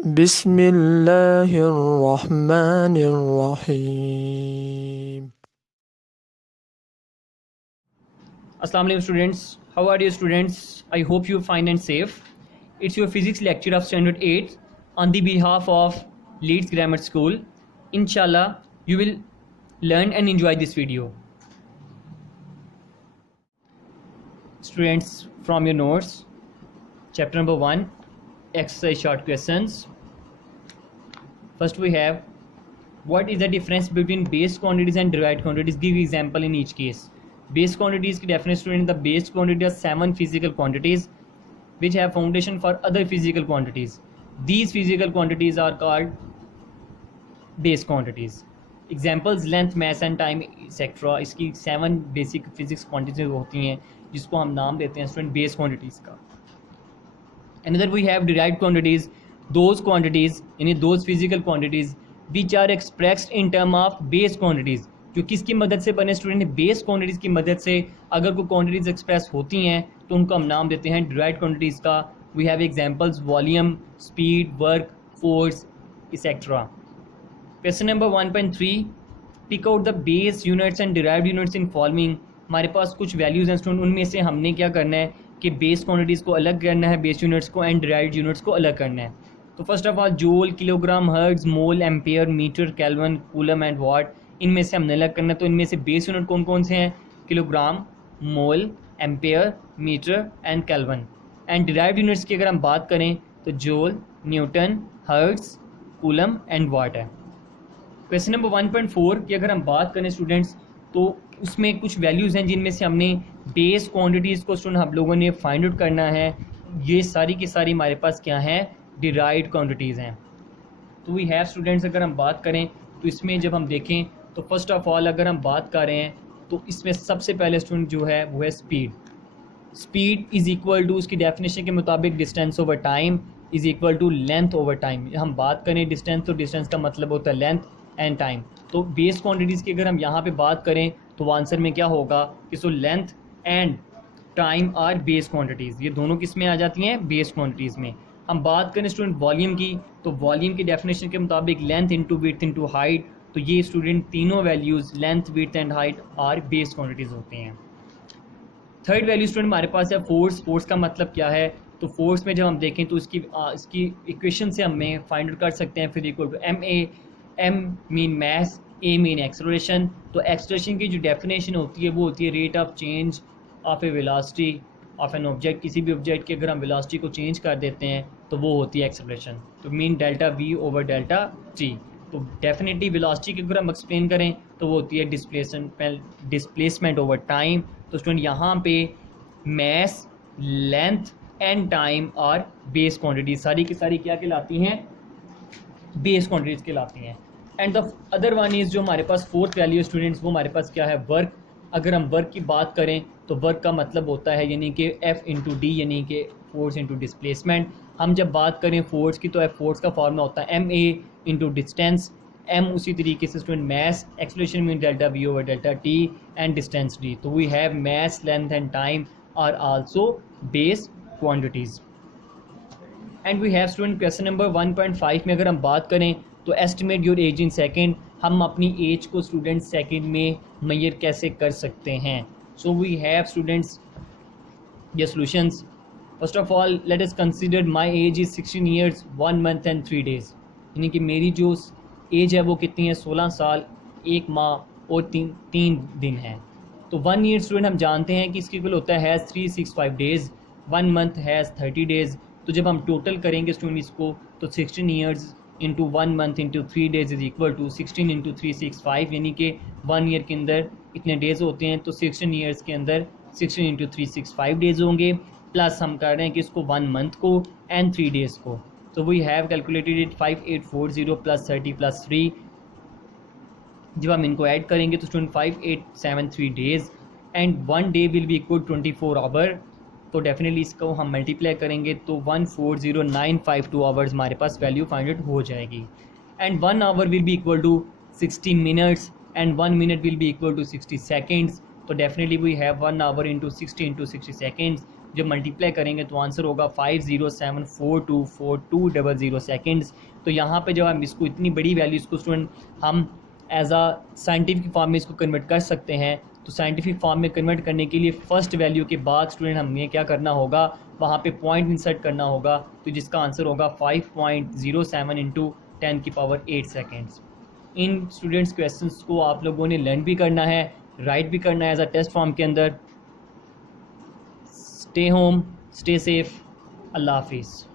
बिस्मिल्लाहिर्रहमानिर्रहीम। Assalamu alaikum students, how are you students? I hope you fine and safe. It's your physics lecture of standard 8 on the behalf of Leeds Grammar School. Inshallah you will learn and enjoy this video. Students, from your notes, chapter number 1, exercise short questions. First we have, what is the difference between base quantities and derived quantities? Give example in each case. Base quantities की definition student, the base quantity are 7 physical quantities which have foundation for other physical quantities. These physical quantities are called base quantities. Examples, length, mass and time etc. इसकी 7 basic physics quantities होती हैं जिसको हम नाम देते हैं student base quantities का. Another we have derived quantities, those quantities यानी those physical quantities which are expressed in term of base quantities, जो किसकी मदद से बने स्टूडेंट, बेस क्वांटिटीज़ की मदद से अगर कोई क्वांटिटीज़ एक्सप्रेस होती हैं तो उनको हम नाम देते हैं डिराइव्ड क्वांटिटीज़ का. We have examples, volume, speed, work, force etcetera. Question number 1.3, pick out the base units and derived units in following. हमारे पास कुछ वैल्यूज़ हैं स्टूडेंट, उनमें से हमने क्या करना है कि बेस क्वांटिटीज़ को अलग करना है, बेस यूनिट्स को, एंड डिराइव्ड यूनिट्स को अलग करना है. तो first of all joule, kilogram, hertz, mole, ampere, metre, kelvin, coulomb and watt, इनमें से हमने अलग करना है. तो इनमें से बेस यूनिट कौन कौन से हैं? Kilogram, mole, ampere, metre and kelvin. And derived units की अगर हम बात करें तो joule, newton, hertz, coulomb and watt है. क्वेश्चन नंबर 1.4 की अगर हम बात करें स्टूडेंट्स तो उसमें कुछ वैल्यूज़ हैं जिनमें से हमने बेस क्वांटिटीज़ को स्टूडेंट हम लोगों ने फाइंड आउट करना है. ये सारी की सारी हमारे पास क्या हैं? डिराइव्ड क्वांटिटीज़ हैं. तो वी हैव स्टूडेंट्स, अगर हम बात करें तो इसमें जब हम देखें तो फर्स्ट ऑफ ऑल अगर हम बात कर रहे हैं तो इसमें सबसे पहले स्टूडेंट जो है वो है speed. Speed is equal to, उसकी डेफिनेशन के मुताबिक distance over time is equal to length over time. हम बात करें डिस्टेंस तो डिस्टेंस का मतलब होता है लेंथ एंड टाइम. तो बेस क्वांटिटीज़ की अगर हम यहाँ पे बात करें तो आंसर में क्या होगा कि so length and time are base quantities. ये दोनों किस में आ जाती हैं? बेस क्वांटिटीज़ में. हम बात करें स्टूडेंट वॉल्यूम की तो वॉल्यूम की डेफिनेशन के मुताबिक length into width into height. तो ये स्टूडेंट तीनों values length, width and height are base quantities होते हैं. थर्ड वैल्यू स्टूडेंट हमारे पास है फोर्स. फोर्स का मतलब क्या है? तो फोर्स में जब हम देखें तो इसकी इक्वेशन से हमें फाइंड आउट कर सकते हैं फिर equal to M A. M mean mass, A mean acceleration. तो एक्सेलरेशन की जो डेफिनेशन होती है वो होती है rate of change of a velocity of an object. किसी भी ऑब्जेक्ट की अगर हम वेलोसिटी को चेंज कर देते हैं तो वो होती है एक्सेलरेशन. तो mean delta V over delta T. तो डेफिनेटली वेलोसिटी की अगर हम एक्सप्लेन करें तो वो होती है डिस्प्लेसमेंट ओवर टाइम. तो स्टूडेंट यहाँ पे मैस, लेंथ एंड टाइम और बेस क्वांटिटी सारी की सारी क्या कहलाती हैं? बेस क्वांटिटीज़ कहलाती हैं. And the other one is जो हमारे पास फोर्थ वैल्यू स्टूडेंट्स वो हमारे पास क्या है? वर्क. अगर हम वर्क की बात करें तो वर्क का मतलब होता है यानी कि एफ इंटू डी यानी कि फोर्स इंटू डिस्प्लेसमेंट. हम जब बात करें फोर्स की तो एफ फोर्स का फॉर्मूला होता है M A into distance. M उसी तरीके से student mass, acceleration mean delta V over delta T and distance D. तो we have mass, length and time are also base quantities. And we have student question number 1.5 में अगर हम बात करें तो estimate your age in second. हम अपनी as को स्टूडेंट सेकेंड में मेजर कैसे कर सकते हैं? सो वी हैव स्टूडेंट्स ये solutions. First of all let us consider my age is 16 years 1 month and 3 days. यानी कि मेरी जो एज है वो कितनी है? 16 साल 1 माह और 3 दिन है. तो 1 ईयर स्टूडेंट हम जानते हैं कि इसकी इक्वल होता है 365 डेज़. 1 month has 30 days. तो जब हम टोटल करेंगे स्टूडेंट इसको तो 16 years into 1 month into 3 days is equal to 16 into 365. यानी कि 1 ईयर के अंदर इतने डेज़ होते हैं तो 16 ईयर्स के अंदर 16 इंटू 365 डेज़ होंगे. प्लस हम कर रहे हैं कि इसको 1 मंथ को एंड 3 डेज़ को. तो we have calculated it 5840 plus 30 plus 3. जब हम इनको ऐड करेंगे तो student 5873 days and 1 day will be equal 24 hour. तो डेफिनेटली इसको हम मल्टीप्लाई करेंगे तो 140952 आवर्स हमारे पास वैल्यू फाइंड आउट हो जाएगी. And 1 hour will be equal to 60 minutes and 1 minute will be equal to 60 seconds. तो definitely we have 1 hour into 60 into 60 seconds जब मल्टीप्लाई करेंगे तो आंसर होगा 507424200 सेकेंड्स। तो यहाँ पे जब हम इसको इतनी बड़ी वैल्यू इसको स्टूडेंट हम एज अ साइंटिफिक फॉर्म में इसको कन्वर्ट कर सकते हैं। तो साइंटिफिक फॉर्म में कन्वर्ट करने के लिए फ़र्स्ट वैल्यू के बाद स्टूडेंट हमें क्या करना होगा, वहाँ पे पॉइंट इंसर्ट करना होगा। तो जिसका आंसर होगा 5.07 इंटू 10⁸ सेकेंड्स। इन स्टूडेंट्स क्वेश्चंस को आप लोगों ने लर्न भी करना है, राइट भी करना है एज अ टेस्ट फॉर्म के अंदर। स्टे होम, स्टे सेफ, अल्लाह हाफिज़।